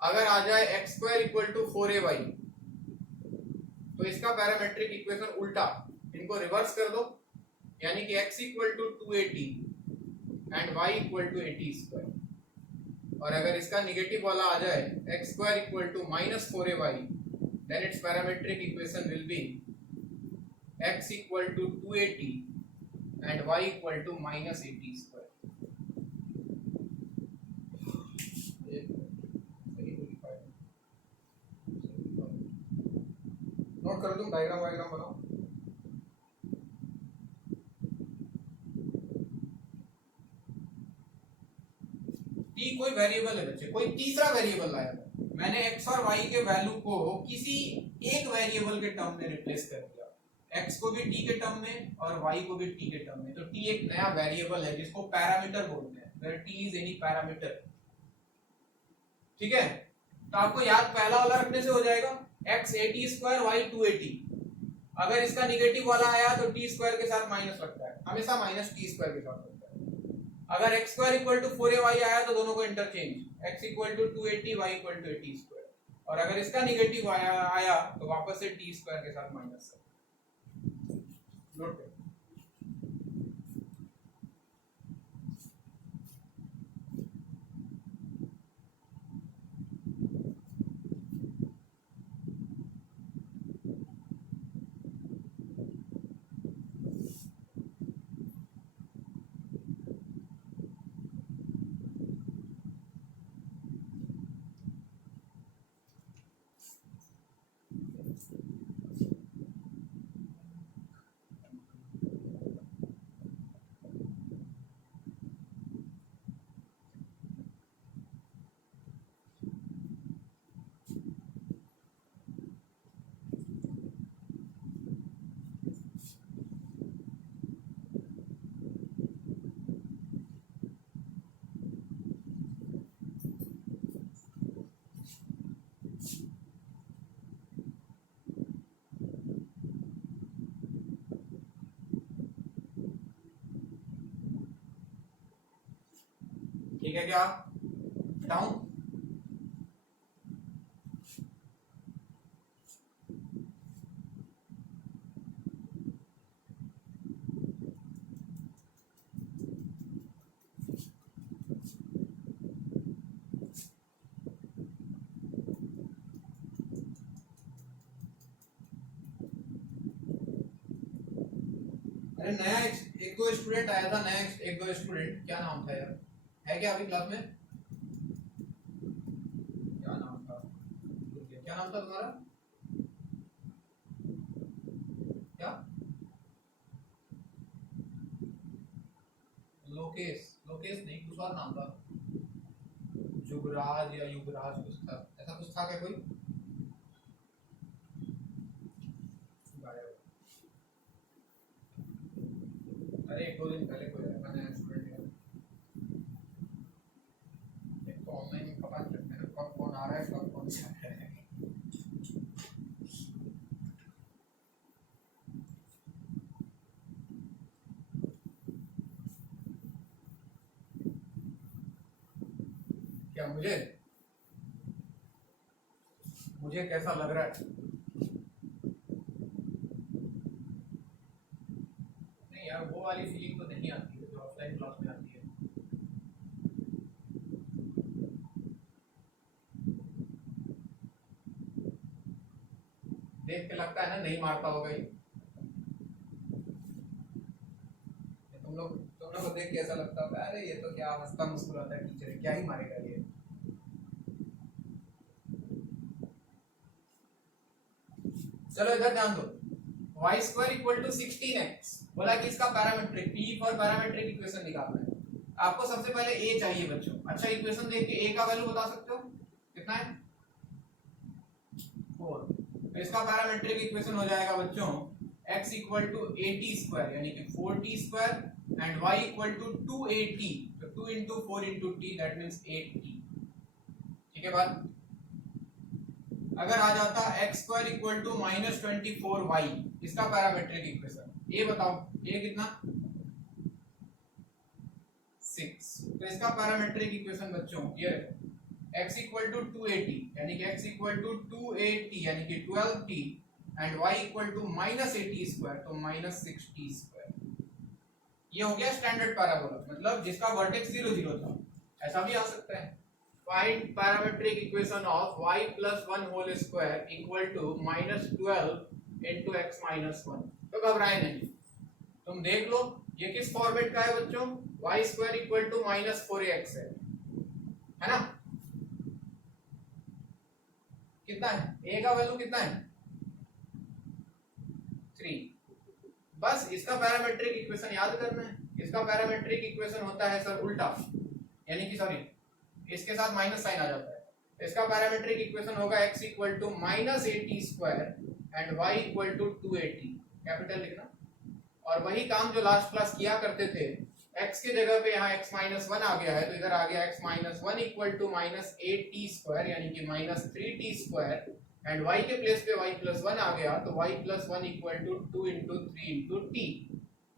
अगर आ जाए x square equal to 4ay, तो इसका पैरामेट्रिक इक्वेशन उल्टा, इनको रिवर्स कर दो, यानी कि x equal to 280 and y equal to 80 square. और अगर इसका निगेटिव वाला आ जाए x square equal to -4ay, then its parametric equation will be x equal to 280 and y equal to -80 square। Note कर दूं, डायग्राम वायग्राम बनाओ। t कोई वेरिएबल है बच्चे, कोई तीसरा वेरिएबल लाया था, मैंने x और y के वैल्यू को किसी एक वेरिएबल के टर्म में रिप्लेस कर दिया, x को भी t के टर्म में और y को भी t के टर्म में। तो t एक नया वेरिएबल है जिसको पैरामीटर बोलते हैं, where t is any parameter। ठीक है, तो आपको याद पहला वाला रखने से हो जाएगा, x 80 स्क्वायर y 280। अगर इसका निगेटिव वाला आया तो t स्क्वायर के साथ माइनस लगता है, हमेशा माइनस t स्क्वायर के साथ लगता है। अगर x square equal to 4ay आया तो दोनों को interchange, x equal to 280 y equal to 80 square. और अगर इसका निगेटिव आया तो वापस से t स्क्वायर के साथ माइनस। नोट करो। ठीक है, क्या डाउन? अरे नया एक दो स्टूडेंट आया था, नया एक दो स्टूडेंट, क्या नाम था यार, है क्या अभी क्लास में? क्या नाम था, क्या नाम था तुम्हारा? क्या? लोकेश? लोकेश नहीं, कुछ और नाम था, जुगराज या युगराज कुछ था, ऐसा कुछ था क्या कोई? अरे एक दो दिन पहले कोई आया नया स्टूडेंट, एक तो ऑनलाइन में पता नहीं लगता है कब कौन आ रहा है कब कौन जा रहा है। क्या मुझे कैसा लग रहा है? नहीं यार, वो वाली फीलिंग तो नहीं आती है जो ऑफलाइन क्लास में आती है। देख के लगता है ना नहीं मारता होगा ये, तुम लोग को देख के ऐसा लगता है अरे ये तो क्या हंसता मुस्कुराता है टीचर, क्या ही मारेगा ये। चलो इधर ध्यान दो, y square equal to 16x, बोला कि इसका parametric p for parametric equation निकालना है। आपको सबसे पहले a चाहिए बच्चों, अच्छा इक्वेशन देख के a का वैल्यू बता सकते हो कितना है? 4। तो इसका पैरामेट्रिक इक्वेशन हो जाएगा बच्चों x इक्वल टू 80 स्क्वायर यानी कि 4t square and y equal to 280, तो 2 into 4 into t that means 8t। ठीक है बात। अगर आ जाता x square equal to -24y, इसका पैरामेट्रिक इक्वेशन ये बताओ, ये कितना 6। तो इसका पैरामेट्रिक इक्वेशन बच्चों ये x इक्वल टू 280 यानी कि x इक्वल टू 280 यानी कि 12t and y equal to -80 square तो -60 स्क्वायर। ये हो गया स्टैंडर्ड पैराबोला, मतलब जिसका वर्टेक्स 0 0 था। ऐसा भी आ सकता है, find parametric equation of y plus 1 whole square equal to -12 into x minus 1। तो घबराए नहीं, तुम देख लो ये किस फॉर्मेट का है बच्चों, y square equal to -4ax है ना। कितना है a का वैल्यू कितना है 3। बस इसका पैरामेट्रिक इक्वेशन याद करना है। इसका पैरामेट्रिक इक्वेशन होता है सर उल्टा, यानी कि सॉरी इसके साथ माइनस साइन आ जाता है। इसका पैरामेट्रिक इक्वेशन होगा x equal to -80 square and y equal to 280, capital लिखना। और वही काम जो लास्ट क्लास किया करते थे, x के जगह पे यहाँ x माइनस 1 आ गया है तो इधर आ गया x minus 1 equal to -8t square यानी कि -3t स्क्वायर एंड y के प्लेस पे y प्लस 1 आ गया तो y plus 1 equal to 2 into 3 into t।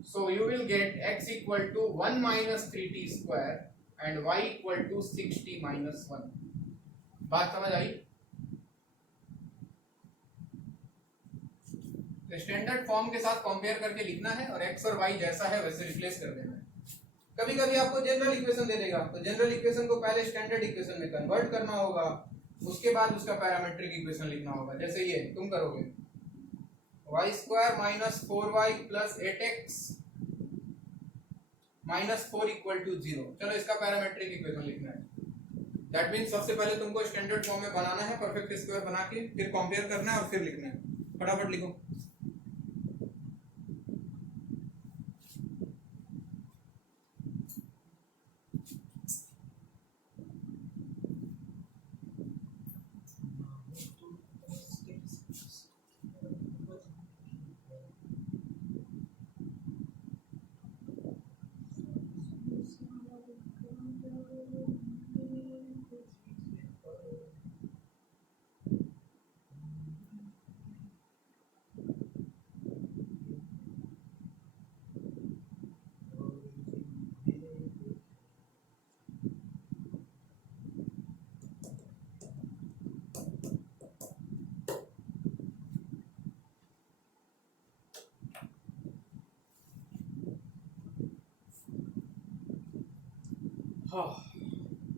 So you will get x equal to 1 minus 3t square and y equal to 60 minus 1। बात समझ आई। तो स्टैंडर्ड फॉर्म के साथ कंपेयर करके लिखना है और x और y जैसा है वैसे रिप्लेस कर देना है। कभी कभी आपको जनरल इक्वेशन दे देगा तो जनरल इक्वेशन को पहले स्टैंडर्ड इक्वेशन में कन्वर्ट करना होगा, उसके बाद उसका पैरामेट्रिक इक्वेशन लिखना होगा। जैसे ये तुम करोगे y square minus 4y plus 8x minus 4 equal to 0। चलो इसका पैरामेट्रिक इक्वेशन लिखना है। दैट मीन्स सबसे पहले तुमको स्टैंडर्ड फॉर्म में बनाना है, परफेक्ट स्क्वायर बना के फिर कंपेयर करना है और फिर लिखना है। फटाफट लिखो।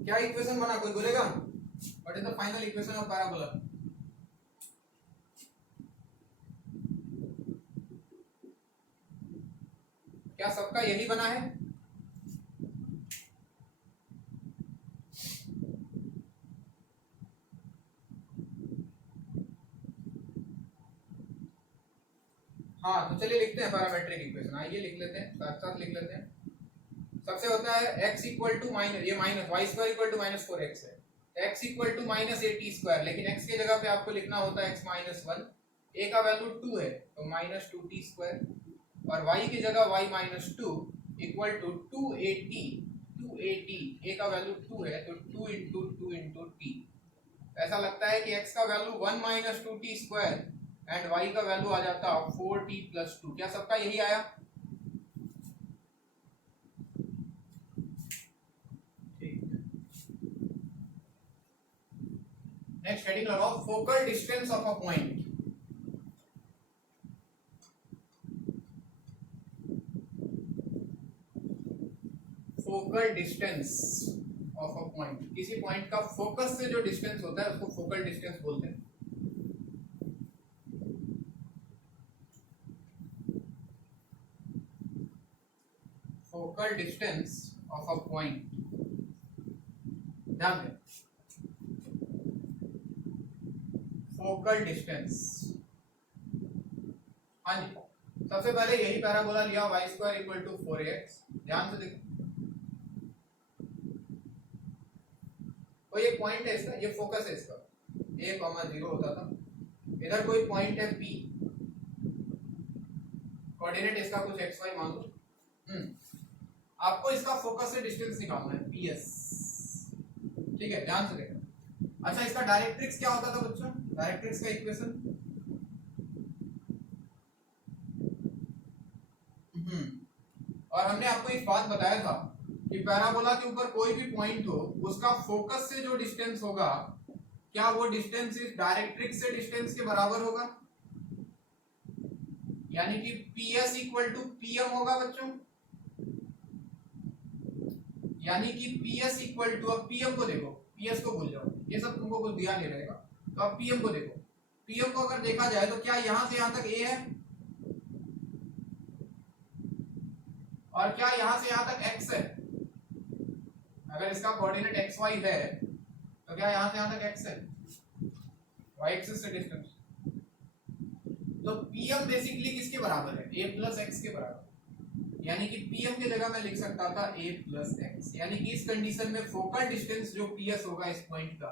क्या इक्वेशन बना, कोई बोलेगा? What is the final equation of parabola? क्या सबका यही बना है? हाँ तो चलिए लिखते हैं पैरामेट्रिक इक्वेशन। आइए लिख लेते हैं, साथ साथ लिख लेते हैं। सबसे होता है x इक्वल टू माइनस, ये minus y square equal to -4x है। x इक्वल टू -80 स्क्वायर, लेकिन x के जगह पे आपको लिखना होता है x माइनस 1। a का वैल्यू 2 है तो -2t स्क्वायर और y की जगह y minus 2 equal to 280 a का वैल्यू 2 है तो 2 इंटू 2 इंटू t। ऐसा लगता है कि x का value 1 minus 2t square and y का वैल्यू आ जाता 4t प्लस 2। क्या सबका यही आया? नेक्स्ट हेडिंग लगाओ, focal distance of a point. Focal distance of a point, किसी पॉइंट का फोकस से जो डिस्टेंस होता है उसको फोकल डिस्टेंस बोलते हैं। Focal distance of a point, ध्यान दें, फोकल डिस्टेंस। हाँ जी, सबसे पहले यही पैराबोला लिया y square equal to 4ax। ध्यान से देखो, कोई एक पॉइंट है इसका, ये फोकस है इसका, a, 0 होता था। इधर कोई पॉइंट है P, कोऑर्डिनेट इसका कुछ एक्स वाई मान लो। आपको इसका फोकस से डिस्टेंस निकालना है पीएस, ठीक है, ध्यान से देखना। अच्छा, इसका डायरेक्ट्रिक्स क्या होता था बच्चों? डायरेक्ट्रिक्स का इक्वेशन और हमने आपको एक बात बताया था कि पैराबोला के ऊपर कोई भी पॉइंट हो, उसका फोकस से जो डिस्टेंस होगा, क्या वो डिस्टेंस इस डायरेक्ट्रिक्स से डिस्टेंस के बराबर होगा? यानी कि PS इक्वल टू PM होगा बच्चों। यानी कि PS इक्वल टू, अब PM को देखो, PS को भूल जाओ, ये सब तुमको कुछ दिया नहीं रहेगा। तो अब PM को देखो, PM को अगर देखा जाए तो क्या यहां से यहां तक A है और क्या यहां से यहां तक X है? अगर इसका कोऑर्डिनेट XY है तो क्या यहां से यहां तक X है? Y एक्सिस से डिस्टेंस। तो PM बेसिकली किसके बराबर है? A प्लस एक्स के बराबर। यानी कि PM की जगह मैं लिख सकता था A प्लस एक्स। यानी कि इस कंडीशन में फोकल डिस्टेंस जो PS होगा इस पॉइंट का,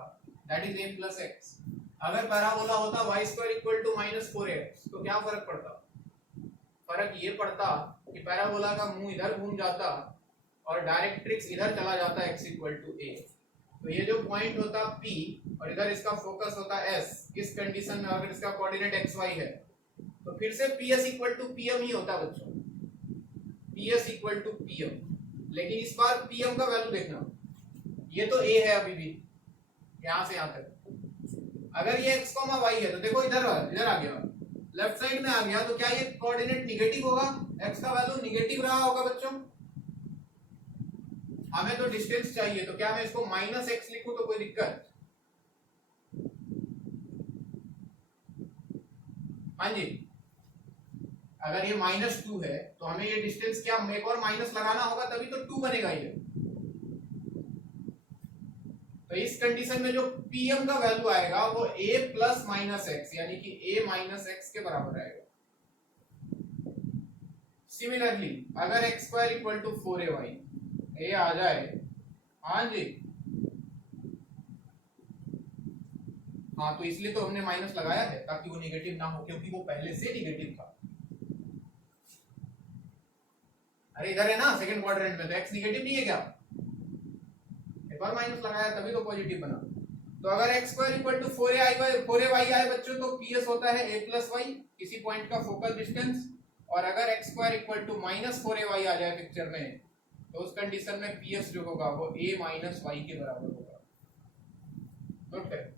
that is A plus x. अगर पैराबोला होता y square equal to -4x तो क्या फर्क पड़ता? फर्क ये पड़ता कि पैराबोला का मुंह इधर घूम जाता और डायरेक्ट्रिक्स इधर चला जाता x इक्वल टू A। तो ये जो पॉइंट होता P और इधर इसका फोकस होता S, इस कंडीशन में अगर इसका कोऑर्डिनेट XY है तो फिर से PS इक्वल टू PM ही होता बच्चों, PS इक्वल टू PM। लेकिन इस बार PM का वैल्यू देखना, ये तो A है अभी भी यहां से यहां तक। अगर ये x, y है तो देखो इधर इधर आ गया, लेफ्ट साइड में आ गया, तो क्या ये कोऑर्डिनेट निगेटिव होगा? x का वैल्यू निगेटिव रहा होगा बच्चों। हमें तो डिस्टेंस चाहिए, तो क्या मैं इसको -x लिखूं तो कोई दिक्कत? हाँ जी, अगर ये -2 है तो हमें ये डिस्टेंस क्या एक और माइनस लगाना होगा, तभी तो 2 बनेगा ये। तो इस कंडीशन में जो PM का वैल्यू आएगा वो A प्लस माइनस एक्स, यानी कि A माइनस एक्स के बराबर आएगा। सिमिलरली अगर x square equal to 4ay A आ जाए, हाँ जी, हाँ, तो इसलिए तो हमने माइनस लगाया है ताकि वो नेगेटिव ना हो, क्योंकि वो पहले से नेगेटिव था। अरे इधर है ना सेकंड क्वाड्रेंट में, तो x नेगेटिव नहीं है क्या? एक बार माइनस लगाया तभी तो पॉजिटिव बना। तो अगर x square equal to 4ay आए बच्चों तो PS होता है A प्लस वाई, किसी पॉइंट का फोकल डिस्टेंस। और अगर x square equal to -4ay आ जाए पिक्चर में, तो उस कंडीशन में PS जो होगा वो A माइनस वाई के बराबर होगा। नोट करें।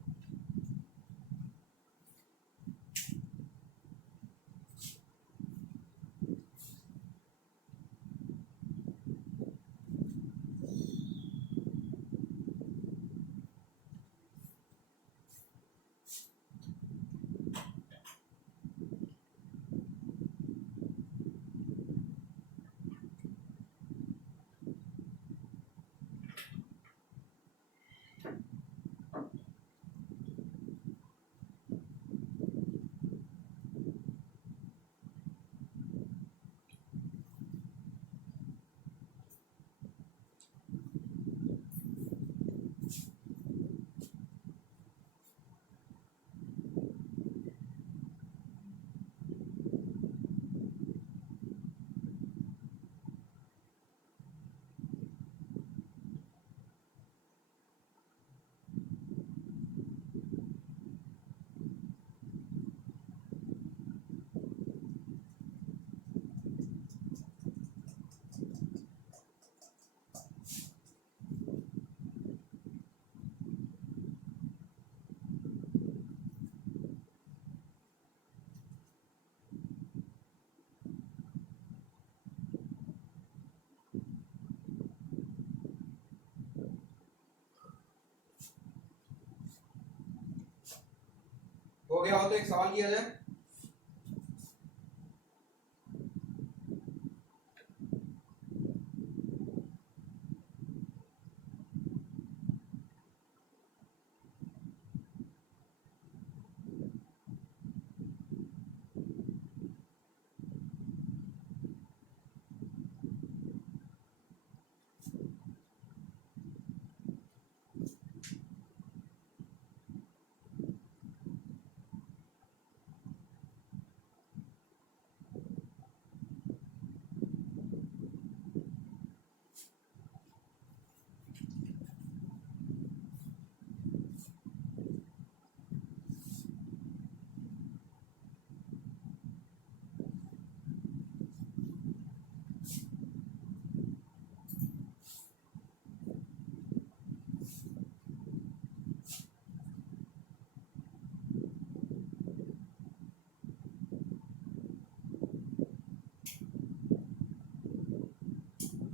हो गया हो तो एक सवाल किया जाए।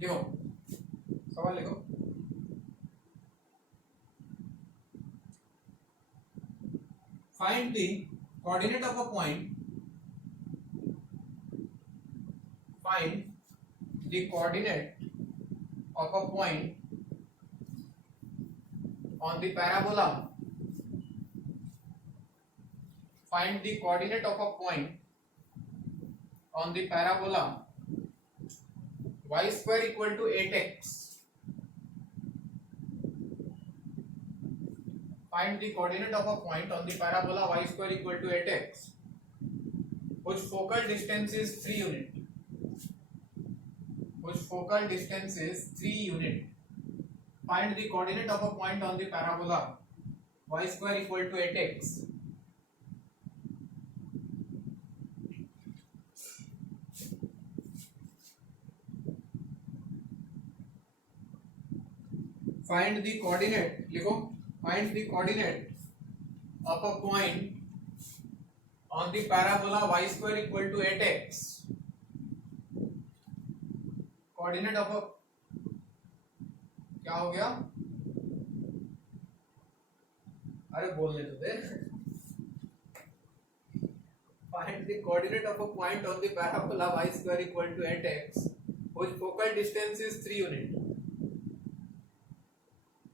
लिखो सवाल लिखो। Find the coordinate of a point, find the coordinate of a point on the parabola, find the coordinate of a point on the parabola y square equal to 8x, find the coordinate of a point on the parabola y square equal to 8x whose focal distance is 3 unit, whose focal distance is 3 unit. Find the coordinate of a point on the parabola y square equal to 8x. Find the coordinate, लिखो, find the coordinate of a point on the parabola y square equal to 8x. Coordinate of a, क्या हो गया, अरे बोलने तो दे। Find the coordinate of a point on the parabola y square equal to 8x whose focal distance is 3 unit,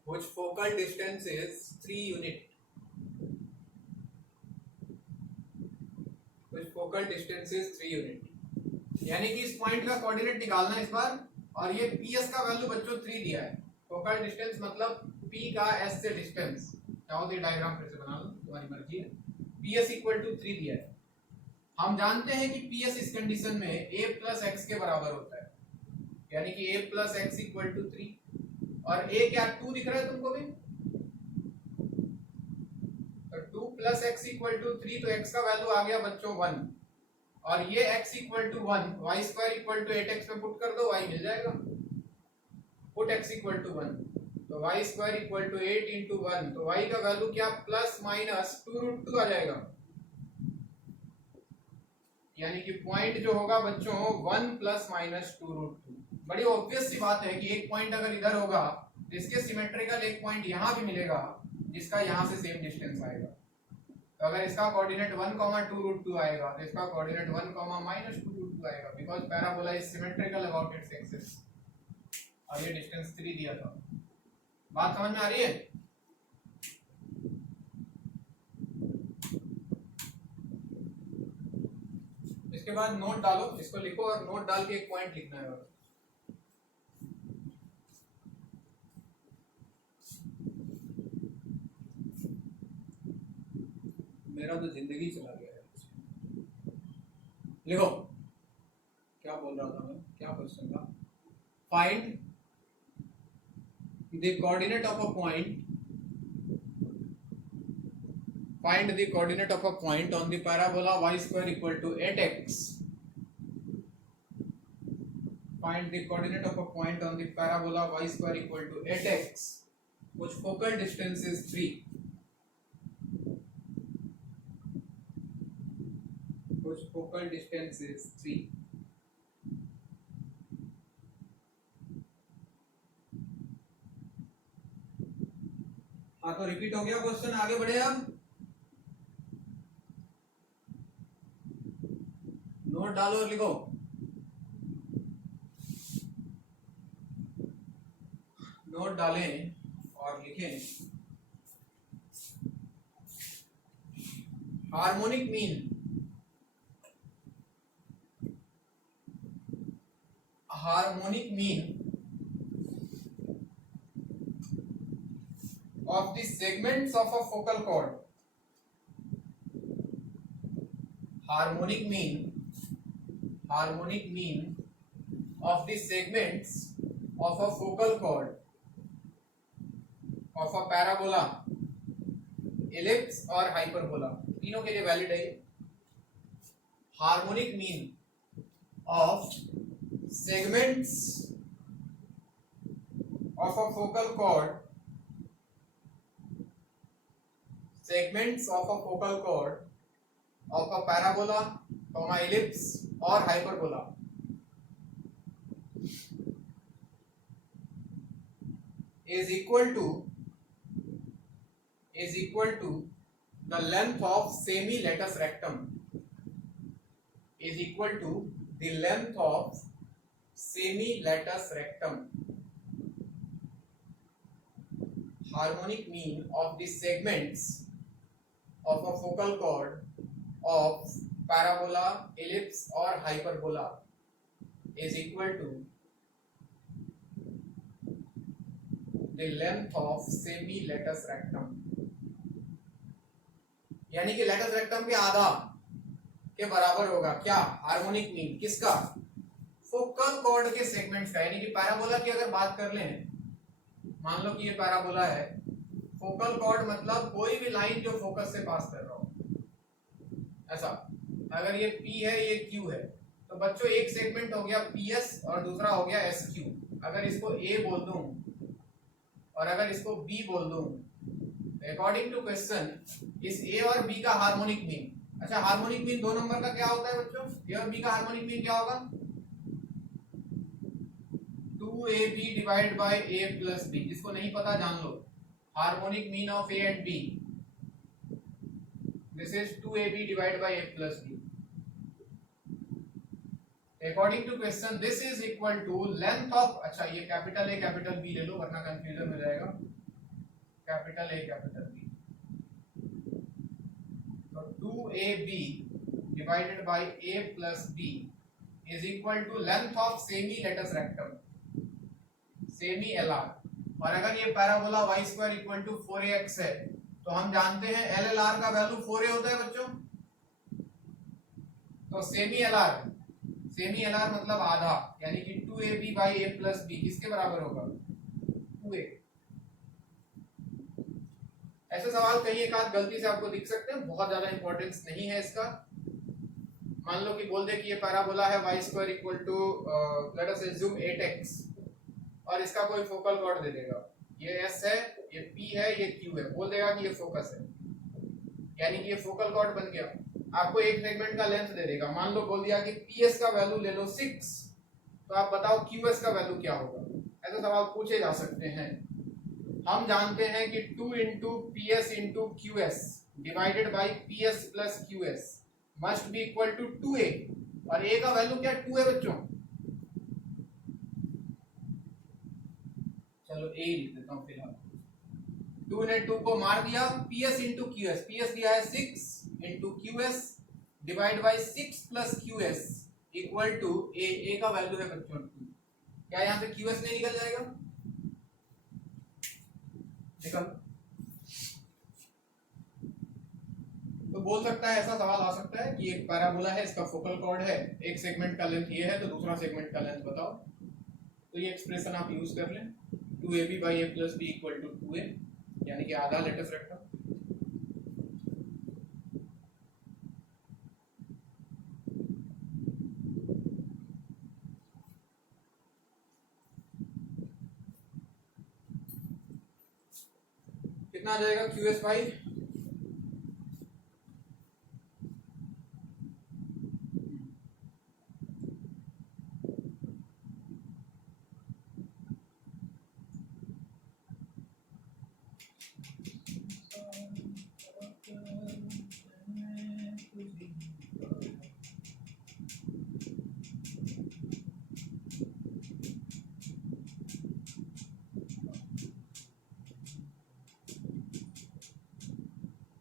whose focal distance is 3 unit, whose focal distance is 3 unit। यानी कि इस point का कोऑर्डिनेट निकालना है इस बार, और ये PS का वैल्यू बच्चों 3 दिया है। फोकल डिस्टेंस मतलब P का S से डिस्टेंस, चाहो तो डायग्राम फिर से बना लो, तुम्हारी मर्जी है। PS इक्वल टू 3 दिया है। हम जानते हैं कि PS इस कंडीशन में a प्लस एक्स के बराबर होता है, यानी कि a plus x equal to 3, और a क्या 2 दिख रहा है तुमको भी, तो 2 प्लस एक्स इक्वल टू 3, तो x का वैल्यू आ गया बच्चों 1, और ये x equal to 1, y square equal to 8x में पुट कर दो, y मिल जाएगा। पुट x इक्वल टू 1, तो y square equal to 8 into 1, तो y का वैल्यू क्या प्लस माइनस 2√2 आ जाएगा। यानी कि पॉइंट जो होगा बच्चों 1 प्लस माइनस 2√2। बड़ी ऑब्वियस सी बात है कि एक पॉइंट अगर इधर होगा, जिसके सिमेट्रिकल एक पॉइंट यहाँ भी मिलेगा, जिसका यहाँ से सेम डिस्टेंस आएगा। तो अगर इसका कोऑर्डिनेट 1, 2√2 आएगा, तो इसका कोऑर्डिनेट 1, माइनस 2√2 आएगा, because parabola is symmetrical about its axis, और ये डिस्टेंस 3 दिया था। बात समझ में आ रही है? इसके बाद नोट डालो, इसको लिखो और नोट डाल के एक पॉइंट लिखना है। मेरा तो जिंदगी चला गया है। लिखो, क्या बोल रहा था मैं, क्या क्वेश्चन था? Find the coordinate of a point, find the coordinate of a point on the parabola y square equal to 8x, find the coordinate of a point on the parabola y square equal to 8x whose focal distance is 3, whose focal distance is 3। हाँ, तो repeat हो गया question, आगे बढ़े अब। Note डालो और लिखो। नोट डालें और लिखें। Harmonic mean, harmonic mean of the segments of a focal chord, harmonic mean of the segments of a focal chord of a parabola, ellipse और hyperbola, तीनों के लिए वैलिड है। Harmonic mean of segments of a focal chord, segments of a focal chord of a parabola, ellipse और hyperbola is equal to the length of semi-latus rectum is equal to the length of semi-latus rectum. Harmonic mean of the segments of a focal chord of parabola, ellipse or hyperbola is equal to the length of semi-latus rectum. यानी कि latus rectum के आधा के बराबर होगा क्या? Harmonic mean किसका? Focal cord के सेगमेंट्स का। यानी कि पैराबोला की अगर बात कर लें, मान लो कि ये पैराबोला है, फोकल कॉर्ड मतलब कोई भी लाइन जो फोकस से पास कर रहा हो, ऐसा। अगर ये P है, ये Q है, तो बच्चों एक सेगमेंट हो गया PS और दूसरा हो गया SQ। अगर इसको A बोल दूं और अगर इसको B बोल दूं, अकॉर्डिंग टू क्वेश्चन इस A और B का हार्मोनिक मीन, अच्छा हार्मोनिक मीन 2 नंबर का क्या होता है बच्चों? A और B का हार्मोनिक मीन क्या होगा? 2AB divide by A plus B। जिसको नहीं पता जान लो, harmonic mean of A and B, this is 2AB divide by A plus B। According to question this is equal to length of, अच्छा ये capital A capital B ले लो वरना confusion हो जाएगा। कैपिटल A कैपिटल B, तो 2AB divided by A plus B is equal to length of semi latus rectum, semi LR। और अगर ये parabola y square equal to 4ax है, तो हम जानते हैं LLR का वैल्यू 4a होता है बच्चों। तो सेमी LR मतलब आधा, यानी कि 2AB by A plus B किसके बराबर होगा? 2a। ऐसे सवाल कहीं एक आध गलती से आपको दिख सकते हैं, बहुत ज्यादा इंपॉर्टेंस नहीं है इसका। मान लो कि बोल दे कि ये पैराबोला है y square equal to let us assume 8x और इसका कोई फोकल कॉर्ड दे देगा, ये S है, ये P है, ये Q है, बोल देगा कि ये फोकस है, यानी कि ये फोकल कॉर्ड बन गया। आपको एक सेगमेंट का लेंथ दे देगा, मान लो बोल दिया कि PS का वैल्यू ले लो 6, तो आप बताओ QS का वैल्यू क्या होगा? ऐसे सवाल पूछे जा सकते हैं। हम जानते हैं कि 2 into PS into QS divided by PS plus QS must be equal to 2a, और a का वैल्यू क्या 2 है बच्चों? चलो a लिख देता हूं फिलहाल। 2 ने 2 को मार दिया, PS इंटू QS, PS दिया है 6 into QS divide by 6 plus QS equal to a का वैल्यू है बच्चों 2। क्या यहां से QS नहीं निकल जाएगा? निकल। तो बोल सकता है, ऐसा सवाल आ सकता है कि एक पैराबोला है, इसका फोकल कॉर्ड है, एक सेगमेंट का लेंथ ये है, तो दूसरा सेगमेंट का लेंथ बताओ। तो ये एक्सप्रेशन आप यूज कर लें, 2AB by A plus B equal to 2a, यानी कि आधा लेटस रेक्टम। कितना आ जाएगा QS भाई?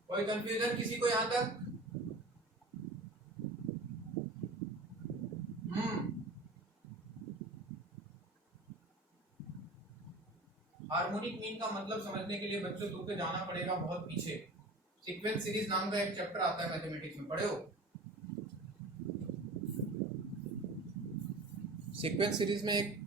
कोई कंफ्यूजन किसी को यहां तक? हार्मोनिक मीन का मतलब समझने के लिए बच्चों तो पे जाना पड़ेगा बहुत पीछे। सीक्वेंस सीरीज नाम का एक चैप्टर आता है मैथमेटिक्स में, पढ़े हो? सीक्वेंस सीरीज में एक